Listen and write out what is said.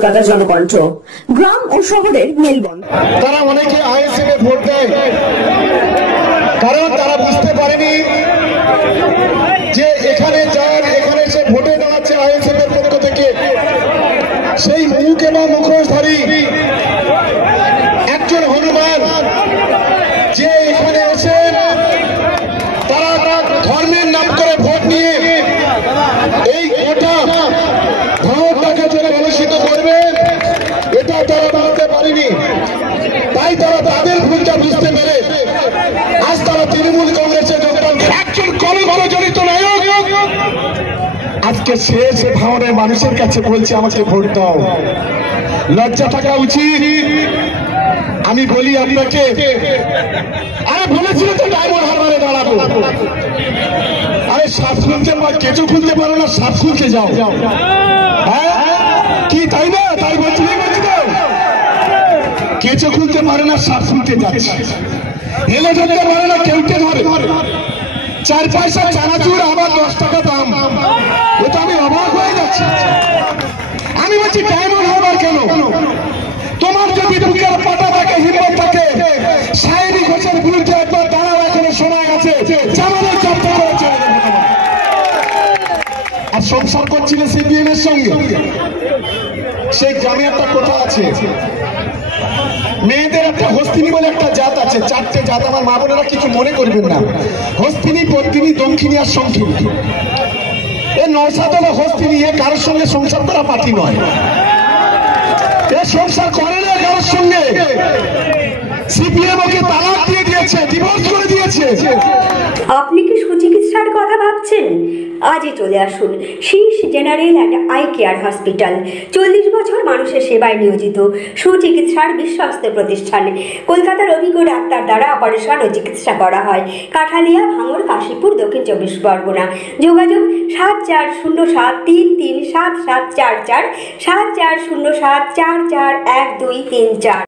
কলকাতা জনকণ্ঠ। গ্রাম ও শহরের মেলবন্ধন। তারা অনেকে আইএসএফ এ ভোট দেয়, কারণ তারা বুঝতে পারেনি যে এখানে সে ভোটে দাঁড়াচ্ছে আইএসএফ এর পক্ষ থেকে সেই মুখ এবং মুখোশধারী একজন হনুমান, যে এখানে এসে তারা ধর্মের নাম করে ভোট নিয়ে এই গোটা ভারতটাকে যারা কলুষিত করবে, এটা তারা বানাতে পারেনি। তাই তারা তাদের ভুলটা বুঝতে পেরে আজ তারা তৃণমূল কংগ্রেসে যোগদান। একজন কলঙ্কজনিত নায়ক আজকে শেষ ভাঙনের মানুষের কাছে বলছে আমাকে ভোট দাও। লজ্জা থাকা উচিত। আমি বলি আপনাকে, আরে বলেছিল তো ডায়মন্ড হারবারে দাঁড়াবো, আরে সাপ খুলতে কেঁচো খুলতে পারো না, সাপ খুলতে যাও। হ্যাঁ কি তাই না? তাই বলছি তো, কেঁচো খুলতে পারে না, সাপ খুলতে যাচ্ছে। হেলে ধরতে পারে না, কেউটে ধরে। 4 পয়সা চানাচুর আবার 10 টাকা দাম। এটা আমি অবাক হয়ে যাচ্ছি। আমি বলছি ডায়মন্ড হারবার কেন? তোমার যদি বুকের পাটা থাকে, হিম্মত থাকে, শায়েরি ঘোষের বিরুদ্ধে একবার দাঁড়াও, এখনো সময় আছে। জামানের চর্চা করে চলে যাবে। আর সংসার করছিলে সিপিএম এর সঙ্গে। সেই গ্রামে একটা কথা আছে, মেয়েদের একটা হস্তিনী বলে একটা জাত আছে, 4টে জাত। আমার মা বোনেরা কিছু মনে করবেন না। হস্তিনী, পদ্মিনী, দক্ষিণী আর শঙ্খিনী। এ নয়সাদলা হস্তিনী, এ কারোর সঙ্গে সংসার করা পাতি নয়। এ সংসার করে না কারোর সঙ্গে। সিপিএম ওকে তালাক দিয়ে দিয়েছে, ডিভোর্স করে দিয়েছে। আপনি কি সুচিকিৎসার কথা ভাবছেন? আজই চলে আসুন শীর্ষ general and eye care hospital. 40 বছর মানুষের সেবায় নিয়োজিত সুচিকিৎসার বিশ্বস্ত প্রতিষ্ঠান। কলকাতার অভিজ্ঞ ডাক্তার দ্বারা অপারেশন ও চিকিৎসা করা হয়। কাঠালিয়া, ভাঙড়, কাশীপুর, দক্ষিণ 24 পরগনা। যোগাযোগ 7407337744, 7407441234।